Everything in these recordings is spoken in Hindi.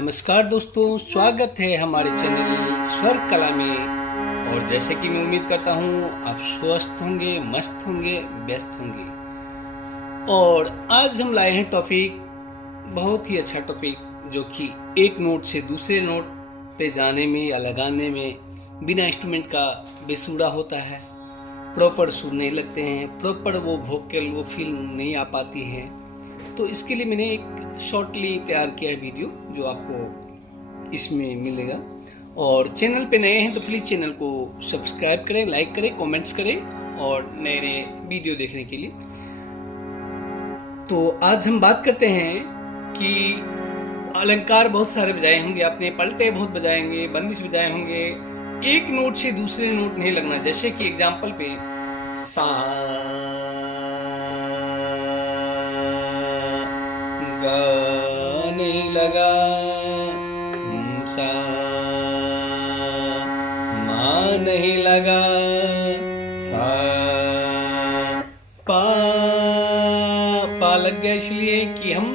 नमस्कार दोस्तों, स्वागत है हमारे चैनल स्वर कला में। और जैसे कि मैं उम्मीद करता हूँ आप स्वस्थ होंगे, मस्त होंगे, व्यस्त होंगे। और आज हम लाए हैं टॉपिक, बहुत ही अच्छा टॉपिक, जो कि एक नोट से दूसरे नोट पे जाने में या लगाने में बिना इंस्ट्रूमेंट का बेसुरा होता है। प्रॉपर सुर नहीं लगते हैं, प्रॉपर वो वोकल वो फील नहीं आ पाती है। तो इसके लिए मैंने एक शॉर्टली तैयार किया है वीडियो, जो आपको इसमें मिलेगा। और चैनल पे नए हैं तो प्लीज़ चैनल को सब्सक्राइब करें, लाइक करें, कमेंट्स करें और नए नए वीडियो देखने के लिए। तो आज हम बात करते हैं कि अलंकार बहुत सारे बजाए होंगे आपने, पलटे बहुत बजाएंगे, बंदिश बजाए होंगे। एक नोट से दूसरे नोट नहीं लगना। जैसे कि एग्जाम्पल पे सा गा नहीं लगा, सा मा नहीं लगा, सा पा लग गया, इसलिए कि हम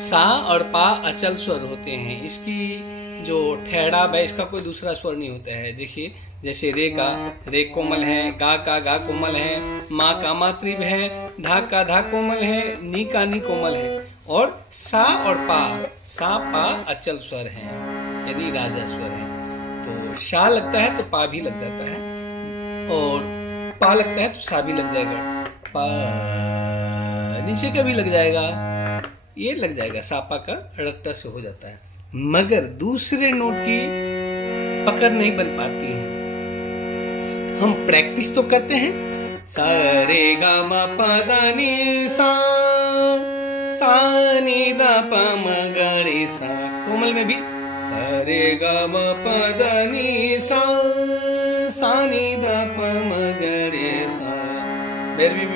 सा और पा अचल स्वर होते हैं। इसकी जो ठहराव है, इसका कोई दूसरा स्वर नहीं होता है। देखिए, जैसे रे का रे कोमल है, गा का गा कोमल है, मा का मा त्रिभ है, धा का धा कोमल है, नी का नी कोमल है। और सा और पा, सा पा अचल स्वर है, यानी राजा स्वर है। तो शा लगता है तो पा भी लग जाता है, और पा लगता है तो सा भी लग जाएगा, पा नीचे का भी लग जाएगा, ये लग जाएगा, सा पा का रट्टा से हो जाता है। मगर दूसरे नोट की पकड़ नहीं बन पाती है। हम प्रैक्टिस तो करते हैं, सा रे गा मा पा दा नी सा, सा नी दा पा म गा रे सा। कोमल में भी सा रे गा मा पा दा नी सा, सा नी दा पा म गा रे सा। भी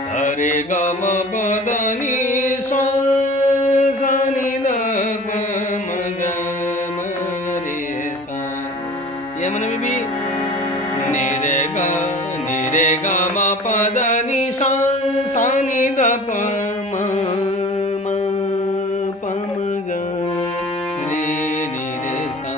सा रे गा मा पा दा नी सा, सा नी दा पा म गा म रे सा। यमन में भी रे गा मा पा दा नी सा, सा नी दा पा म पा म गा रे सा।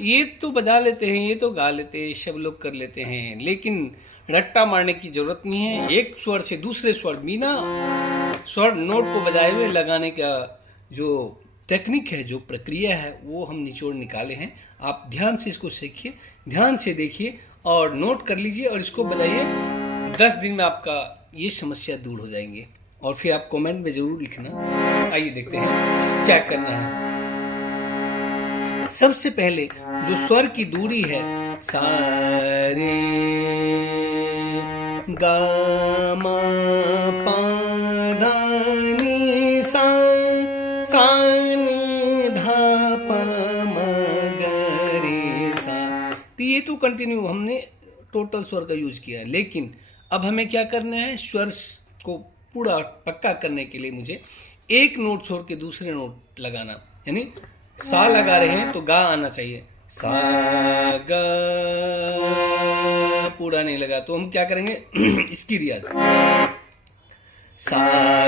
ये तो बजा लेते हैं, ये तो गा लेते हैं, सब लोग कर लेते हैं, लेकिन रट्टा मारने की जरूरत नहीं है। एक स्वर से दूसरे स्वर बिना स्वर नोट को बजाए हुए लगाने का जो टेक्निक है, जो प्रक्रिया है, वो हम निचोड़ निकाले हैं। आप ध्यान से इसको सीखिए, ध्यान से देखिए और नोट कर लीजिए और इसको बजाइए। 10 दिन में आपका ये समस्या दूर हो जाएंगे। और फिर आप कमेंट में जरूर लिखना। आइए देखते हैं क्या करना है। सबसे पहले जो स्वर की दूरी है, सा रे गा मा पा धा नी सा, सा नी धा पा म गा रे सा। तो ये तो कंटिन्यू हमने टोटल स्वर का यूज किया है। लेकिन अब हमें क्या करना है, स्वर को पूरा पक्का करने के लिए मुझे एक नोट छोड़ के दूसरे नोट लगाना। यानी सा लगा रहे हैं तो गा आना चाहिए, सा गा पूरा नहीं लगा तो हम क्या करेंगे इसकी रियाज, सा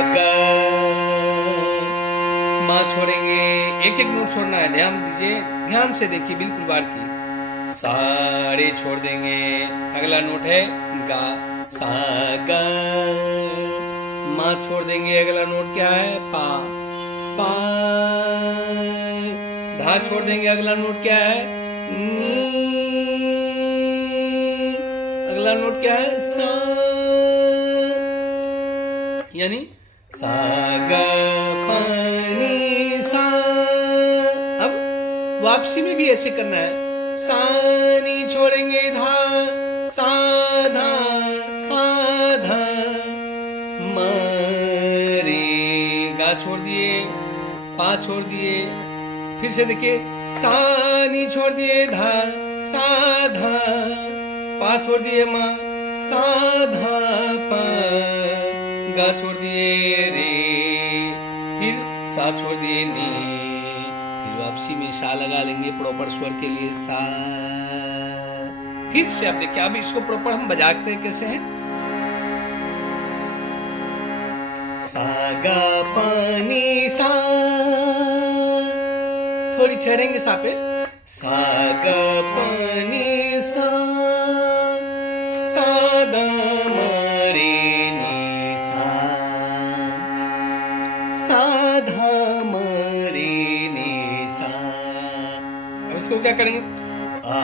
गा मा छोड़ेंगे, एक एक नोट छोड़ना है। ध्यान दीजिए, ध्यान से देखिए, बिल्कुल बार की। सा रे छोड़ देंगे, अगला नोट है गा, सा गा। मा छोड़ देंगे, अगला नोट क्या है, पा, पा। धा छोड़ देंगे, अगला नोट क्या है, नी। अगला नोट क्या है, सा। यानी सा गा पा नी सा। अब वापसी में भी ऐसे करना है, सा नी छोड़ेंगे, धा, सा धा, सा धा, म रे। गा छोड़ दिए, पा छोड़ दिए, फिर से देखिए, सा नी छोड़ दिए, धा, सा धा, पा छोड़ दिए, मा, सा धा पा। गा छोड़ दिए, रे, फिर सा छोड़ दिए, नी। फिर वापसी में सा लगा लेंगे प्रॉपर स्वर के लिए, सा। फिर से आप देखिए, अब इसको प्रॉपर हम बजाते हैं कैसे हैं, सा गा पा नी सा, थोड़ी ठहरेंगे सा पे। सा ग प नि सा, सा ध म रे नि सा, सा ध म रे नि सा। अब इसको क्या करेंगे? आ,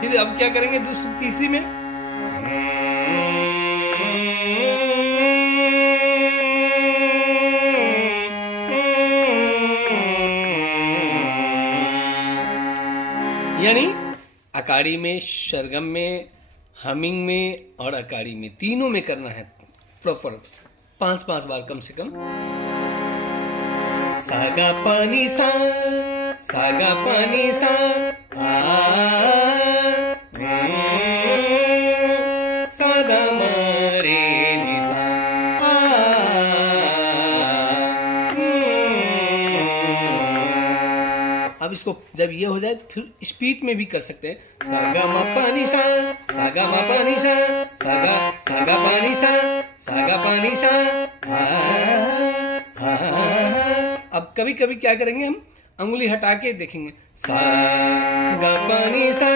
फिर अब क्या करेंगे दूसरी तीसरी में? यानी अकारी में, सरगम में, हमिंग में और अकारी में, तीनों में करना है प्रॉपर 5-5 बार कम से कम। सा गा प नि सा, सा गा प नि सा, सा ध म रे नि सा, अब इसको जब ये हो जाए तो फिर स्पीड में भी कर सकते हैं। सा गा म प नि सा, सा गा म प नि सा, सा गा प नि सा, सा गा प नि सा। अब कभी कभी क्या करेंगे, हम अंगुली हटा के देखेंगे। सा गा प नि सा,